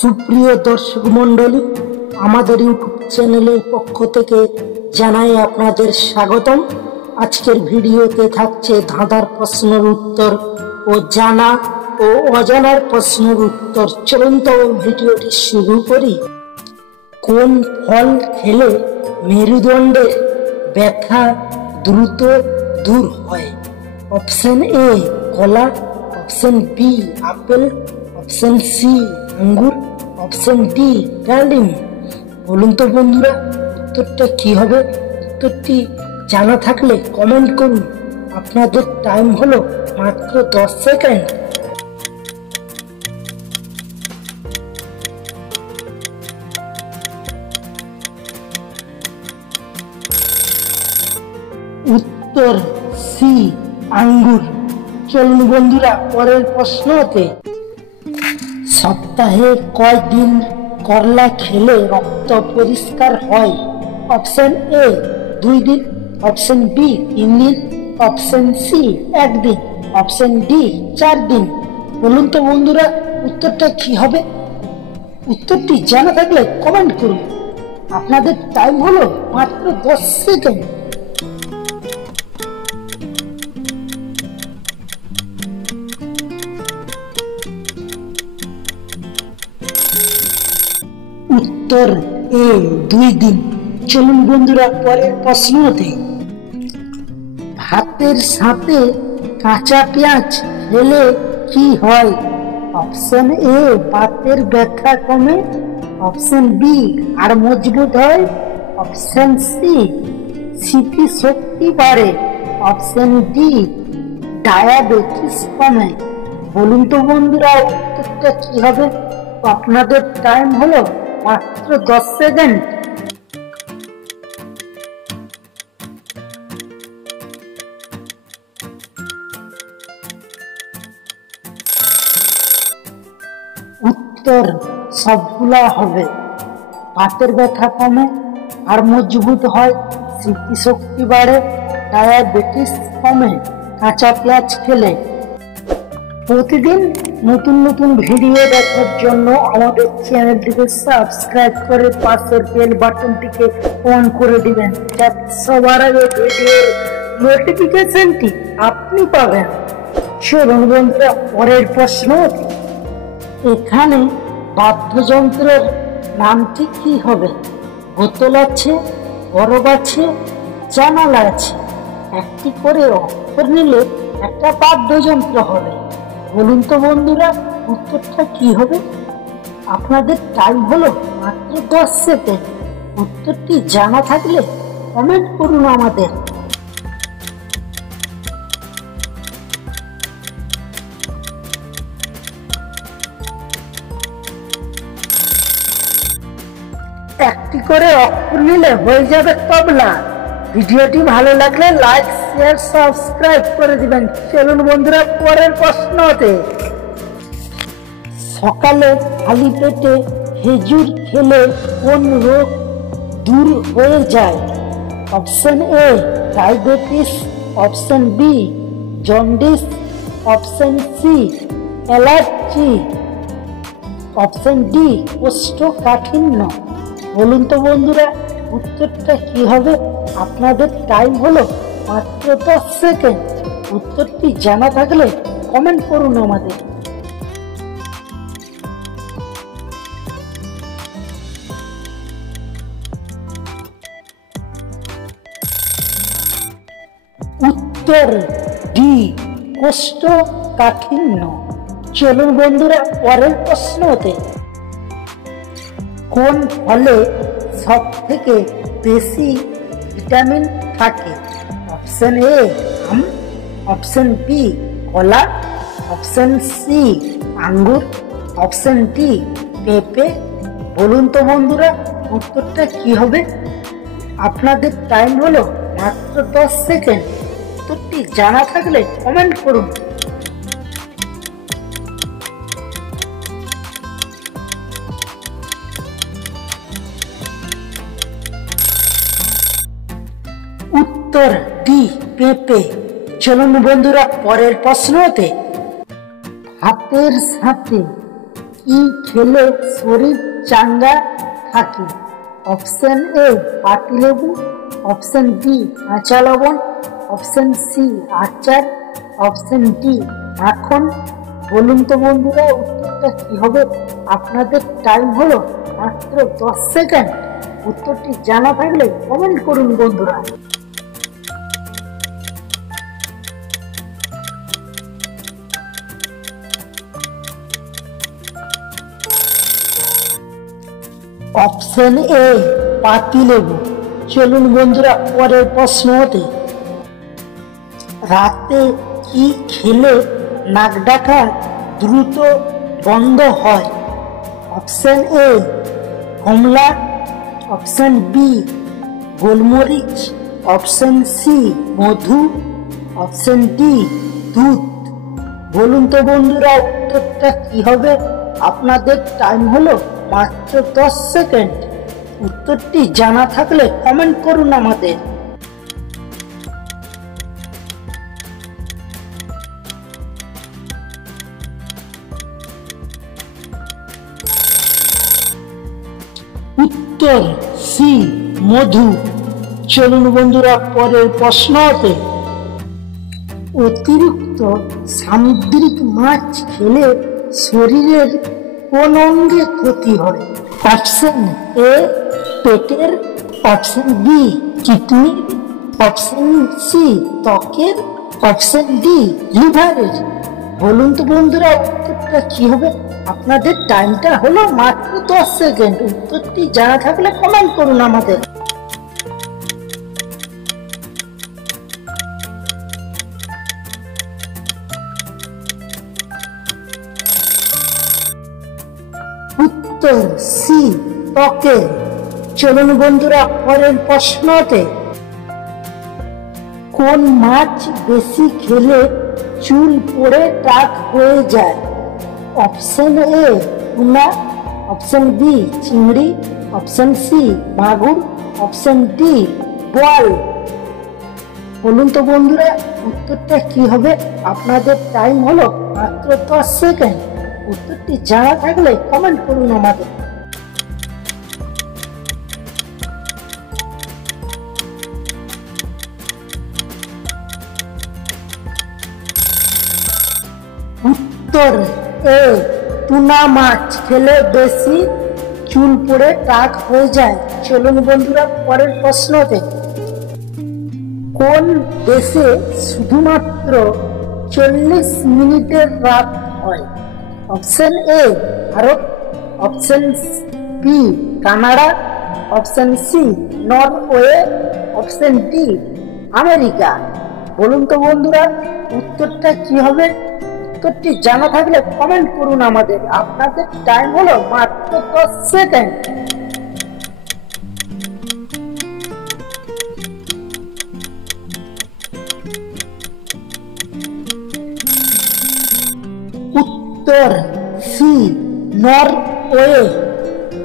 সুপ্রিয় দর্শক মণ্ডলী, আমাদের ইউটিউব চ্যানেলের পক্ষ থেকে জানাই আপনাদের স্বাগতম। আজকের ভিডিওতে থাকছে ধাঁধার প্রশ্নের উত্তর ও জানা ও অজানার প্রশ্নের উত্তর। চলুন তবে ভিডিওটি শুরু করি। কোন ফল খেলে মেরুদণ্ডের ব্যথা দ্রুত দূর হয়? অপশন এ কলা, অপশন বি আপেল, অপশন সি আঙ্গুর, অপশন ডি ডালিম। বলুন তো বন্ধুরা, উত্তরটা কি হবে? উত্তরটি জানা থাকলে কমেন্ট করুন। আপনাদের টাইম হলো মাত্র 10 সেকেন্ড। উত্তর সি আঙ্গুর। চলুন বন্ধুরা পরের প্রশ্নতে। সপ্তাহে কয় দিন করলা খেলে রক্ত পরিষ্কার হয়? অপশন এ 2 দিন, অপশন বি 3 দিন, অপশন সি 1 দিন, অপশন ডি 4 দিন। বলুন তো বন্ধুরা, উত্তরটা কি হবে? উত্তরটি জানা থাকলে কমেন্ট করুন। আপনাদের টাইম হলো মাত্র 10 সেকেন্ড। উত্তর এ 2 দিন। চলুন বন্ধুরা পরের প্রশ্নতে। ভাতের সাথে কাঁচা পেঁয়াজ খেলে কি হয়? অপশন এ বাতের ব্যথা কমে, অপশন বি আর মজবুত হয়, অপশন সি স্মৃতি শক্তি বাড়ে, অপশন ডি ডায়াবেটিস কমে। বলুন তো বন্ধুরা, উত্তরটা কি হবে? আপনাদের টাইম হলো মাত্র 10 সেকেন্ড। উত্তর সবগুলা হবে। বাতের ব্যথা কমে, আর মজবুত হয়, স্মৃতিশক্তি বাড়ে, ডায়াবেটিস কমে কাঁচা পেঁয়াজ খেলে। প্রতিদিন নতুন নতুন ভিডিও দেখার জন্য আমাদের চ্যানেলটিকে সাবস্ক্রাইব করে পাশের বেল বাটনটিকে অন করে দিবেন, যাতে সবার আগে ভিডিওর নোটিফিকেশনটি আপনি পাবেন। চলুন বন্ধুরা পরের প্রশ্ন। এখানে বাদ্যযন্ত্রের নামটি কি হবে? বোতল আছে, বরফ আছে, জানালা আছে। একটি করে অক্ষর নিলে একটা বাদ্যযন্ত্র হবে। বলুন তো বন্ধুরা, উত্তরটা কি হবে? আপনাদের টাইম হলো মাত্র 10 সেকেন্ড। উত্তরটি জানা থাকলে কমেন্ট করুন আমাদের। একটি করে অক্ষর নিলে হয়ে যাবে তবলা। ভিডিওটি ভালো লাগলে লাইক, শেয়ার, সাবস্ক্রাইব করে দিবেন। চলুন বন্ধুরা পরের প্রশ্নতে। সকালে খালি পেটে খেজুর খেলে কোন রোগ দূর হয়ে যায়? Option A diabetes, option B jaundice, option C allergy, option D কোষ্ঠকাঠিন্য। বলুন তো বন্ধুরা, উত্তরটা কি হবে? আপনাদের টাইম হলো মাত্র 10 সেকেন্ড। উত্তরটি জানা থাকলে কমেন্ট করুন আমাদের। উত্তর ডি কোষ্ঠকাঠিন্য। চলুন বন্ধুরা পরের প্রশ্নতে। কোন ফলে সব থেকে বেশি ভিটামিন থাকে? অপশন এ আম, অপশন বি কলা, অপশন সি আঙ্গুর, অপশন ডি পেঁপে। বলুন তো বন্ধুরা, উত্তরটা কি হবে? আপনাদের টাইম হলো মাত্র 10 সেকেন্ড। উত্তরটি জানা থাকলে কমেন্ট করুন। উত্তর ডি পেঁপে। চলুন বন্ধুরা পরের প্রশ্নতে। ভাতের সাথে কি খেলে শরীর চাঙ্গা থাকে? অপশন এ পাতিলেবু, অপশন বি কাঁচা লবণ, অপশন সি আচার, অপশন ডি মাখন। বলুন তো বন্ধুরা উত্তরটা কি হবে? আপনাদের টাইম হলো মাত্র 10 সেকেন্ড। উত্তরটি জানা থাকলে কমেন্ট করুন বন্ধুরা। অপশন এ পাতিলেবু। চলুন বন্ধুরা পরের প্রশ্ন হতে। রাতে কি খেলে নাক ডাকা দ্রুত বন্ধ হয়? অপশন এ কমলা, অপশন বি গোলমরিচ, অপশন সি মধু, অপশন ডি দুধ। বলুন তো বন্ধুরা উত্তরটা কি হবে? আপনাদের টাইম হলো মাত্র 10 সেকেন্ড। উত্তরটি জানা থাকলে কমেন্ট করুন আমাদের। উত্তর সি মধু। চলুন বন্ধুরা পরের প্রশ্ন হতে। অতিরিক্ত সামুদ্রিক মাছ খেলে শরীরের কোন অঙ্গে ক্ষতি হয়? অপশন এ পেটের, অপশন বি কিডনির, অপশন সি ত্বকের, অপশন ডি লিভারের। বলুন তো বন্ধুরা উত্তরটা কি হবে? আপনাদের টাইমটা হলো মাত্র 10 সেকেন্ড। উত্তরটি জানা থাকলে কমেন্ট করুন আমাদের। উত্তর সি ত্বকের। চলুন বন্ধুরা পরের প্রশ্নতে। কোন মাছ বেশি খেলে চুল পড়ে টাক হয়ে যায়? Option A tuna, option B চিংড়ি, অপশন সি মাগুর, অপশন ডি বোয়াল। বলুন তো বন্ধুরা উত্তরটা কি হবে? আপনাদের টাইম হলো মাত্র 10 সেকেন্ড। উত্তরটি জানা থাকলে কমেন্ট করুন আমাদের। উত্তর এ টুনা মাছ খেলে বেশি চুল পড়ে টাক হয়ে যায়। চলুন বন্ধুরা পরের প্রশ্নতে। কোন দেশে শুধুমাত্র 40 মিনিটের রাত হয়? Option A Bharat, option B Canada, option C Norway, option D America. বলুন তো বন্ধুরা উত্তরটা কি হবে? উত্তরটি জানা থাকলে কমেন্ট করুন আমাদের। আপনাদের টাইম হলো মাত্র 10 সেকেন্ড। উত্তর সি নরওয়ে।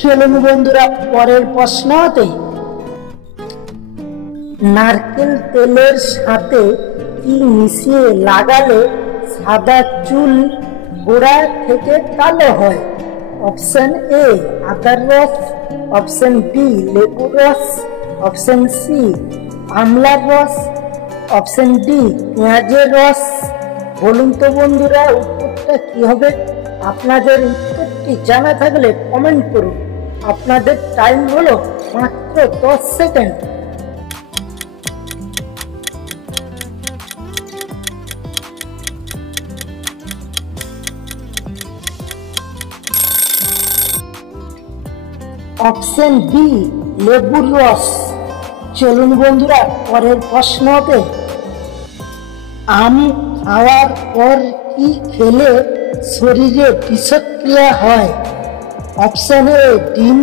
চলুন বন্ধুরা পরের প্রশ্নতে। নারকেল তেলের সাথে কি মিশিয়ে লাগালে সাদা চুল গোড়া থেকে কালো হয়? অপশন এ আদার রস, অপশন বি লেবুর রস, অপশন সি আমলার রস, অপশন ডি পেঁয়াজের রস। বলুন তো বন্ধুরা উত্তরটা কি হবে? আপনাদের উত্তরটি জানা থাকলে কমেন্ট করুন। আপনাদের টাইম হলো মাত্র 10 সেকেন্ড। অপশন বি লেবুর রস। চলুন বন্ধুরা পরের প্রশ্নতে। আম খাওয়ার পর কি খেলে শরীরে বিষক্রিয়া হয়? অপশন এ ডিম,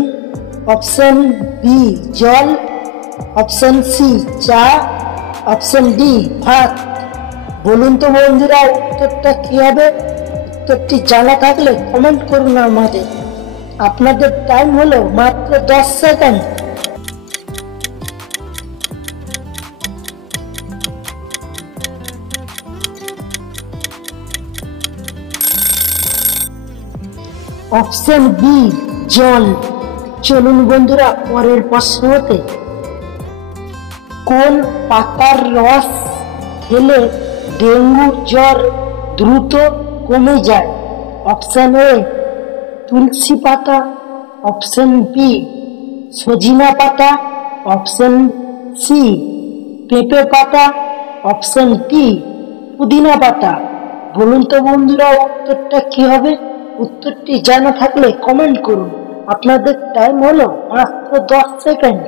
অপশন বি জল, অপশন সি চা, অপশন ডি ভাত। বলুন তো বন্ধুরা উত্তরটা কি হবে? উত্তরটি জানা থাকলে কমেন্ট করুন আমাদের। আপনাদের টাইম হলো মাত্র 10 সেকেন্ড। অপশন বি জল। চলুন বন্ধুরা পরের প্রশ্নতে। কোন পাতার রস খেলে ডেঙ্গু জ্বর দ্রুত কমে যায়? অপশন এ তুলসী পাতা, অপশন বি সজিনা পাতা, অপশন সি পেঁপে পাতা, অপশন ডি পুদিনা পাতা। বলুন তো বন্ধুরা উত্তরটা কি হবে? উত্তরটি জানা থাকলে কমেন্ট করুন। আপনাদের টাইম হলো মাত্র 10 সেকেন্ড।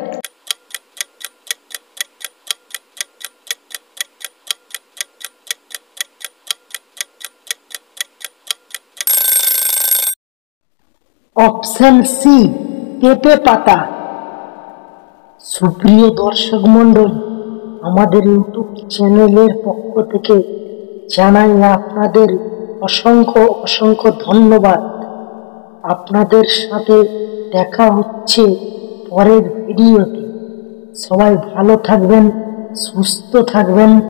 অপশন সি পেঁপে পাতা। সুপ্রিয় দর্শক মণ্ডল, আমাদের ইউটিউব চ্যানেলের পক্ষ থেকে জানাই আপনাদের অসংখ্য অসংখ্য ধন্যবাদ। আপনাদের সাথে দেখা হচ্ছে পরের ভিডিওতে। সবাই ভালো থাকবেন, সুস্থ থাকবেন।